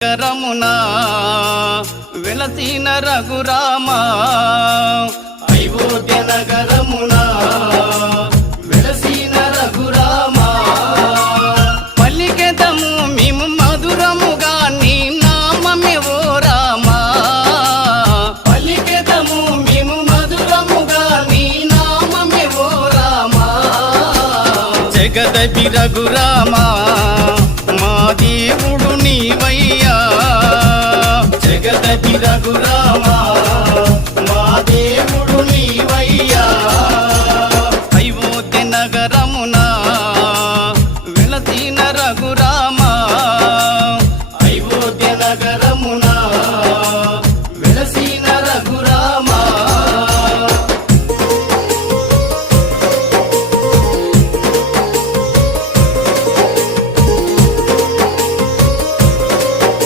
కరమునా వెలసిన రఘురామా అయోధ్య నగరమునా వెలసిన రఘురామా పలికెదము మేము మధురముగా నీ నామమే ఓ రామా పలికెదము మేము మధురముగా నీ నామమే ఓ రామా జగదపి రఘురామా మా దేవుడు నీవయ్యా జగదపి రఘురామ